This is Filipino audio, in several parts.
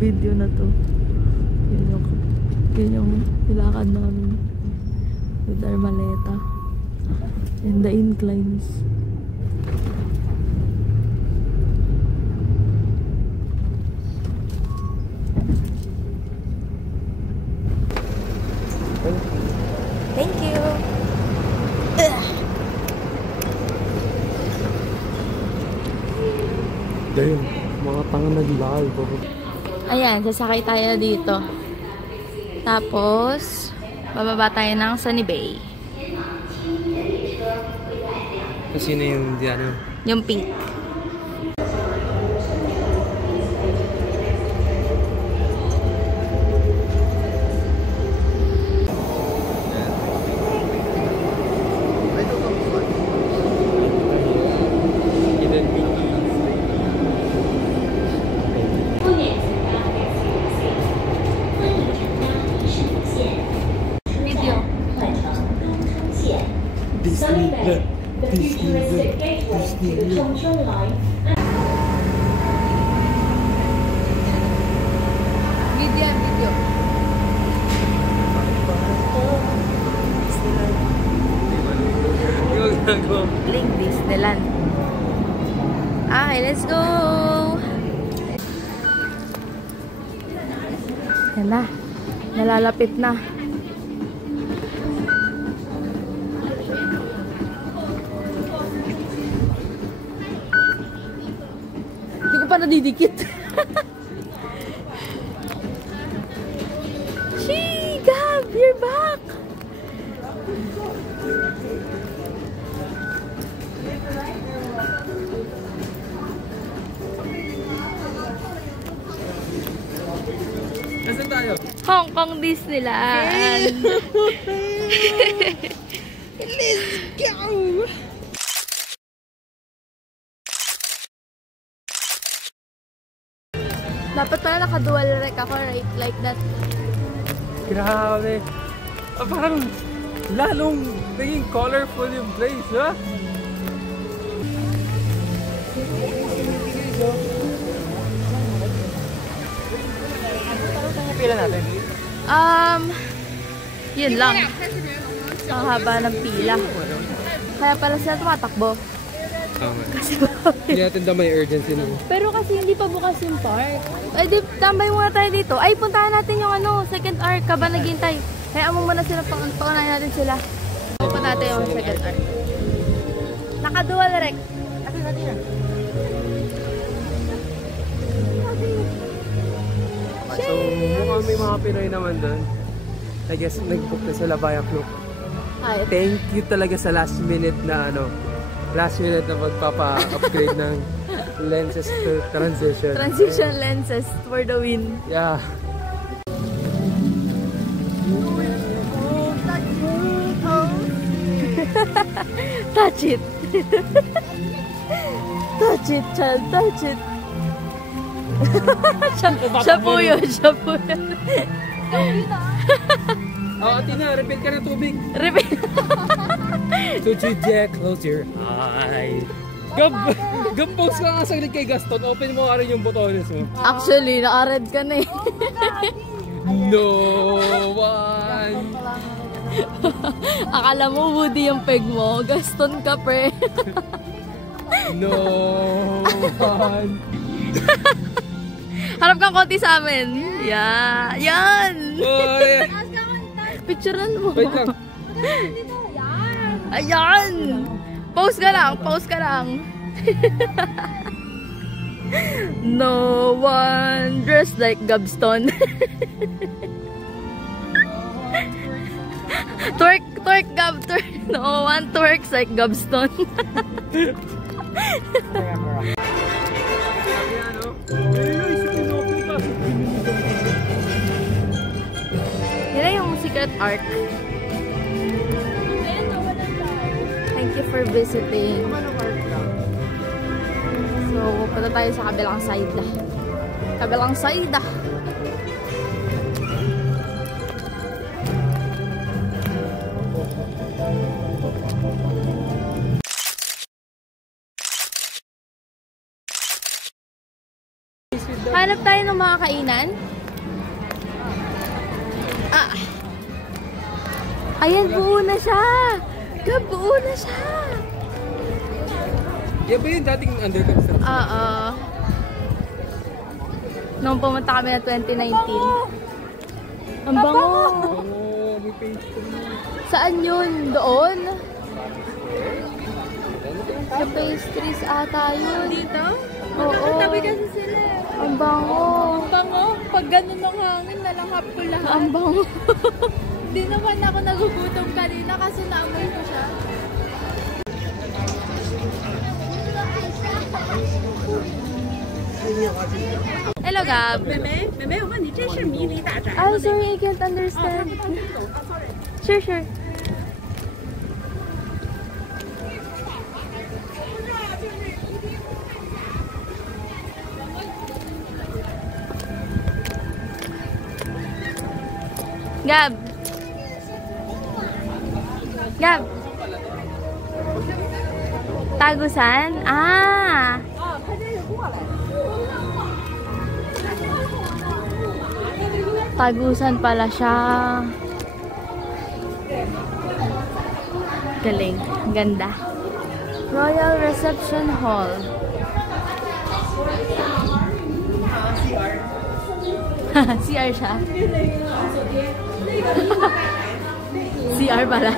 video na to. Yun yung nilakad namin with our maleta and the inclines. Thank you. Damn, mga tanga naglakad ko. Ayan, sasakay tayo dito. Tapos, bababa tayo ng Sunny Bay. Kasi na yung ano? Yung pink. Link Disneyland. Okay, let's go! Yan na. Nalalapit na. Hindi ko pa nadidikit. Shee! Gab! You're back! Nasaan tayo? Hong Kong Disneyland. Let's go! Dapat pala naka-dual rec ako, right? Like that. Grabe. Parang lalong naging colorful yung place, ha? Pila natin? Yun lang. Ang haba ng pila. Kaya pala sila tumatakbo. Kasi hindi natin damay urgency na. pero kasi hindi pa bukas yung park. Ay, di, tambay muna tayo dito. Ay, puntahan natin yung ano, second arc. Ka ba naghintay? Kaya mo muna sila, paunahin natin sila. Punta natin yung second arc. Naka-dual rec. Atin yan. So, mukhang may mga Pinoy naman doon. I guess, nag-book na sila via Klook. Thank you talaga sa last minute na magpapa-upgrade ng lenses to transition. Transition lenses for the win. Yeah. Touch it. Touch it, child. Touch it. Siya po yun. Siya po yun. Oh, Atina, refill ka ng tubig. Refill. So, Jet, close your eyes. Gab-post ka nga saglit kay Gaston. Open mo rin yung botones mo. Actually, naka-red ka na eh. No one. Akala mo Woody yung peg mo. Gaston ka, pre. No one. Harap kang konti sa amin. Yeah. Yan. Oh, yeah. Picturean mo. Wait lang. Ayan. Pause ka lang. Pause ka lang. No one dressed like Gabston. Twerk, twerk, Gab, twerk. No one twerks like Gabston. Yan na yung secret arc. Thank you for visiting. So, punta tayo sa kabilang side. Kabilang side. Hanap tayo ng mga kainan. Ah. Ayan, buo na siya. Gab, buo na siya. Yan ba yung dating under construction? Oo. Nung pumunta kami na 2019. Ang bango. Oh, may pastry. Saan yun? Doon? Sa pastries ata yun. Dito? Oo. Tabi kasi sila. Ang bango. Ang bango. Pag ganun ang hangin, nalanghap ko lahat. Ang bango. Hindi naman ako nagugutom kanina kasi naamoy ko siya. Hello, Gab. 妹妹，我问你，这是迷你大宅 I'm sorry, I can't understand. Sure, sure. Gab. Gab. Tagusan? Ah. Tagusan pala siya. Galing. Ganda. Royal Reception Hall. CR siya. CR pala.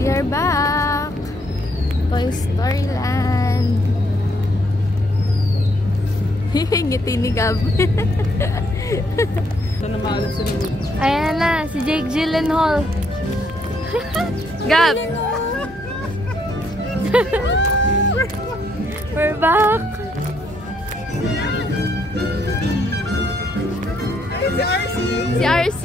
We are back. Toy Story Land. Ngiti ni Gab. Ito na maalas sa naman. Ayan na, si Jake Gyllenhaal. Gab! We're back! Si RC!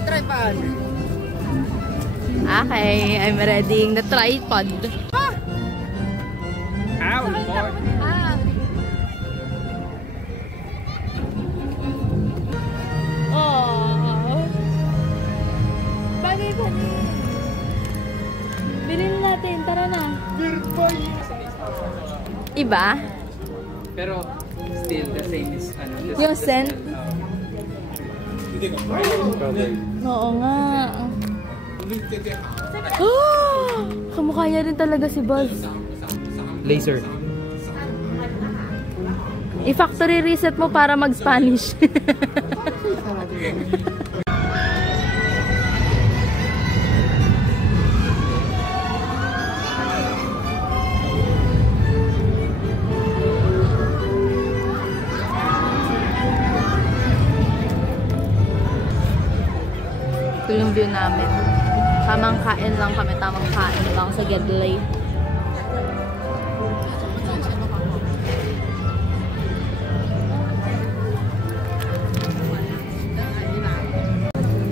Tripod. Okay, I'm readying the tripod. Ow, boy. Ah. Oh. Bagay pa din. Bilhin natin, tara na. Iba? Pero still the same is ano. Yung scent? Oo nga. Oh! Kamukha niya rin talaga si Buzz. Laser. I-factory reset mo para mag-Spanish. Ito yung view namin. Tamang kain lang kami. Tamang kain lang sa Gedley.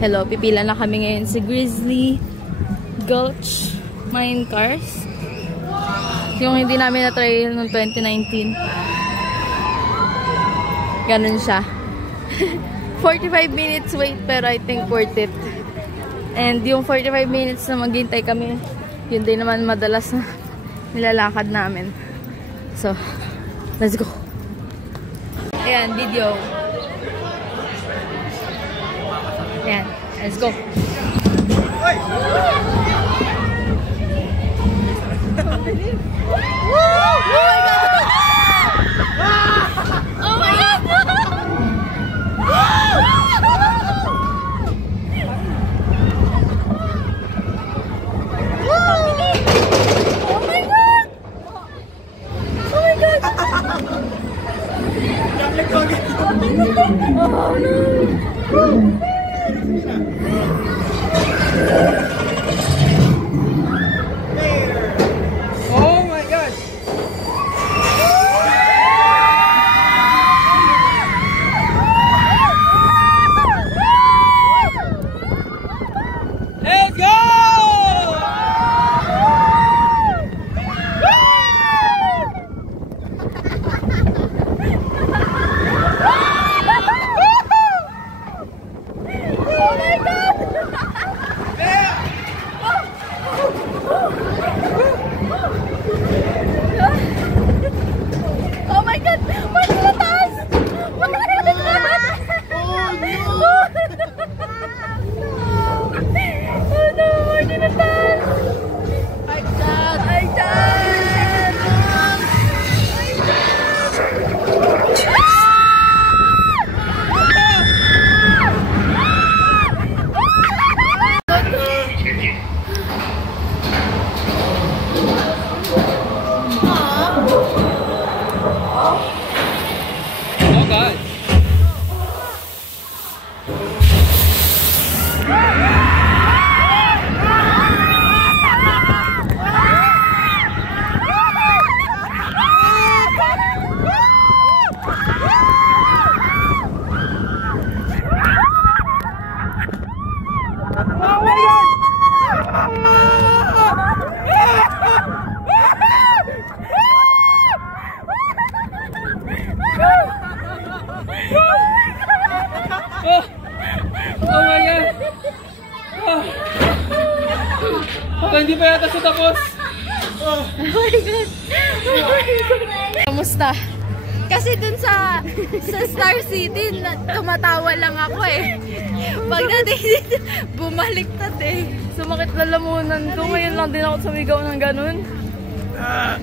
Hello, pipila na kami ngayon sa Grizzly Gulch Mine Cars. Yung hindi namin na-try noong 2019. Ganun siya. 45 minutes wait, pero I think worth it. And yung 45 minutes na maghintay kami, yun din naman madalas na nilalakad namin. So, let's go. Ayan, video. Ayan, let's go. Oh my God! Let's go! hindi pa yata siya tapos. Oh my God. Kamusta? Kasi dun sa Star City, tumatawa lang ako eh. Pagdating dito, bumaliktad eh. Sumakit na lamunan ko. Ngayon lang din ako sumigaw ng ganun.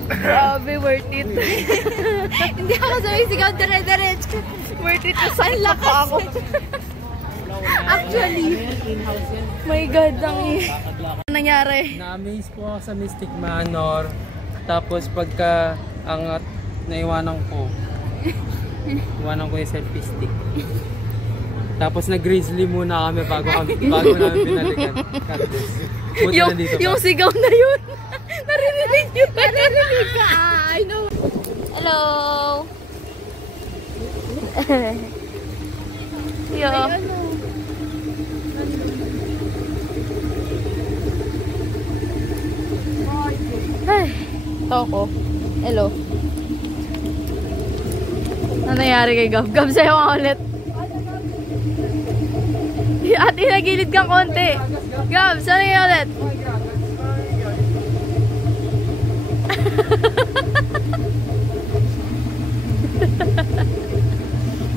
Grabe, worth it. Hindi ako sumisigaw dire-diretso. Worth it kasi lakas ako. Actually. My God, ang nangyari. Na-amaze po ako sa Mystic Manor. Tapos pagka angat, naiwanan ko. Iwanan ko yung selfie stick. Tapos nag-grizzly muna kami bago namin pinalikan. Yung sigaw na yun. Naririnig yun. Naririnig ka. I know. Hello. Yo. Ay, toko. Hello. Ano nangyari kay Gab? Gab, sa'yo ka ulit. Ate, nagilid kang konti. Gab, saan nangyari ulit?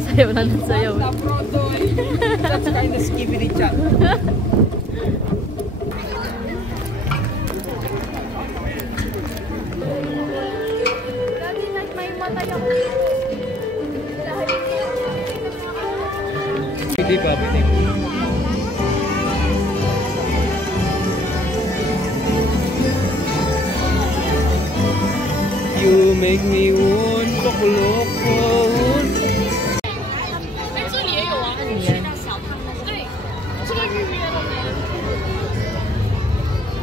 Sayaw na ng sayaw. That's kind of skibidi chat. May mata yung... Hindi pa, pwede. You make me want to look.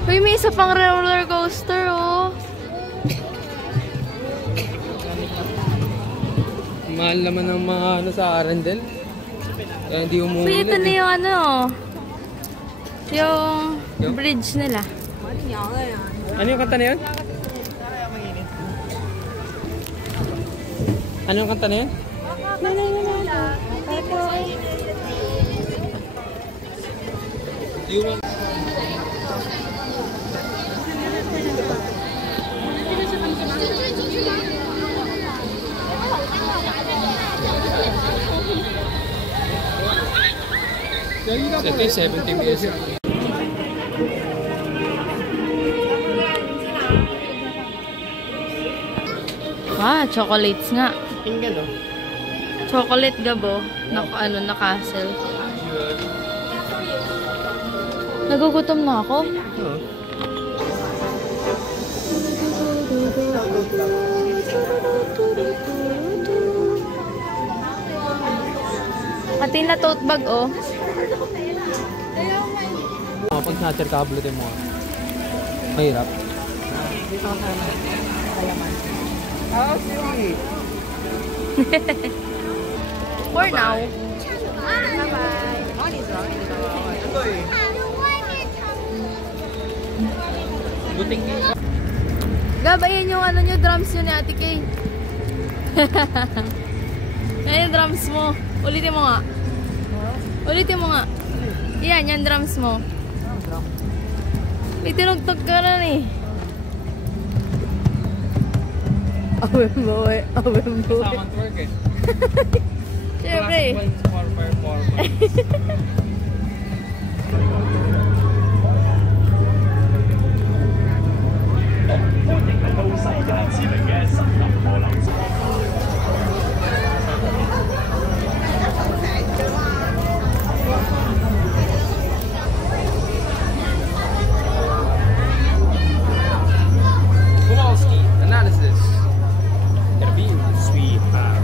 Uy, may isa pang roller coaster, oh. Mahal naman ng mga ano sa Arendelle. Kaya hindi umuulit. Uy, ito na yung ano, yung bridge nila. Ano yung kanta na yun? Ano yung kanta na yun? Yung... Ito yung 70 pesos. Ah, chocolates nga. Tingnan, oh. Chocolate gabo. Na castle. Nagugutom na ako. Oo. Ate na tote bag, oh. Pag snatcher ka, hablutin mo. Mahirap. For now. Gab, ayan yung ano nyo, drums yun ni Ate Kay. Ayan yung drums mo. Ulitin mo nga. Ulitin mo nga. Yan, yung drums mo. May tinugtog ka na eh. Awem boy, awem boy. Kasama twerk eh. Siyempre. Kowalski analysis. Reviews we have.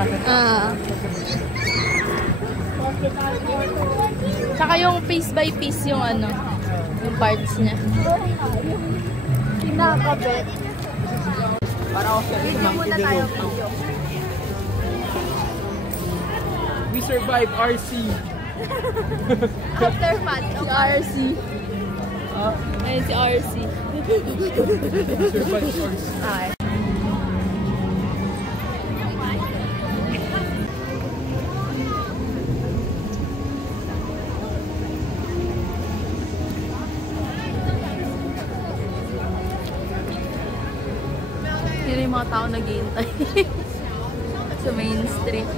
kasi. Tsaka yung piece by piece yung ano, yung parts niya. Kinakabit. Para ako sa Video muna tayo, video. We survive RC. After match, si RC. Ayun si RC. Survive RC. Okay. Yun yung mga tao naghihintay sa main street.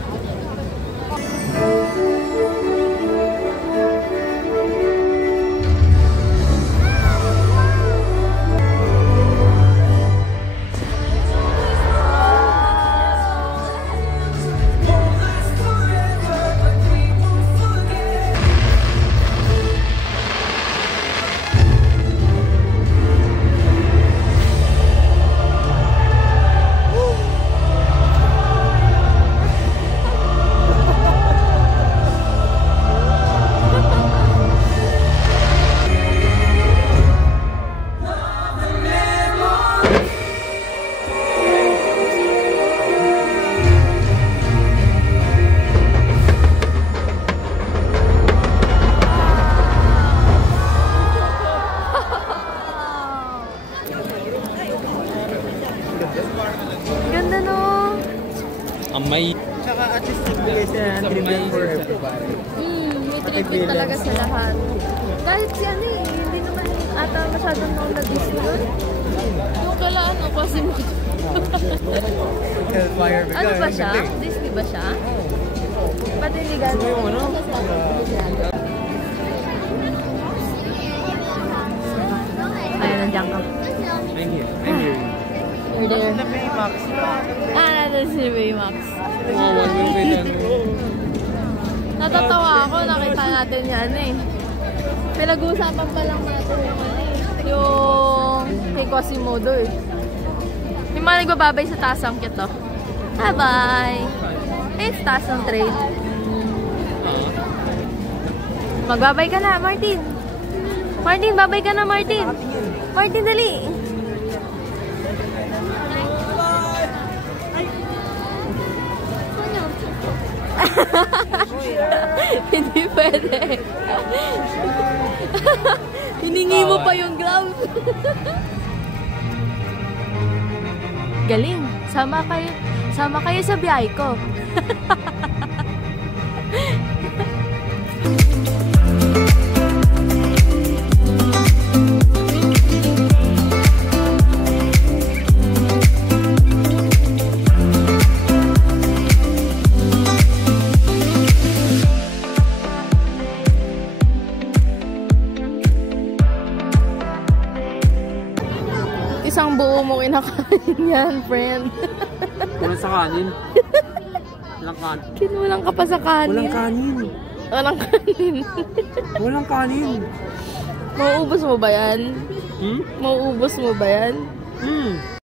Ganda no. Amay. Tsaka at least nagbigay sila ng tribute for everybody. May tribute talaga sa lahat. Dahil si ano eh, hindi naman ata masyadong nung nag-Disney nun. Yung kala ano, Quasimodo. Hellfire. Ano ba siya? Disney ba siya? Ba't hindi gano'n? Yung ano? Ayun, nandiyan ka. I'm here. I'm here. You're there. The Baymax. Nandun si Baymax. Oh, wait. Natatawa ako, nakita natin yan eh. Pinag-uusapan pa lang natin yung ano eh. Yung kay Quasimodo eh. Yung mga nagbababay sa taas ang cute to. Bye-bye! It's taas ng trade. Magbabay ka na, Martin! Martin, babay ka na, Martin! Martin, dali! Hindi pwede. Hiningi mo pa yung gloves. Galing. Sama kayo sa biyahe ko. Isang buo mo kinakain yan, friend. Walang sa kanin. Walang kanin. Kinulang ka pa sa kanin. Walang kanin. Walang kanin. Walang kanin. Mauubos mo ba yan? Hmm? Mauubos mo ba yan? Hmm.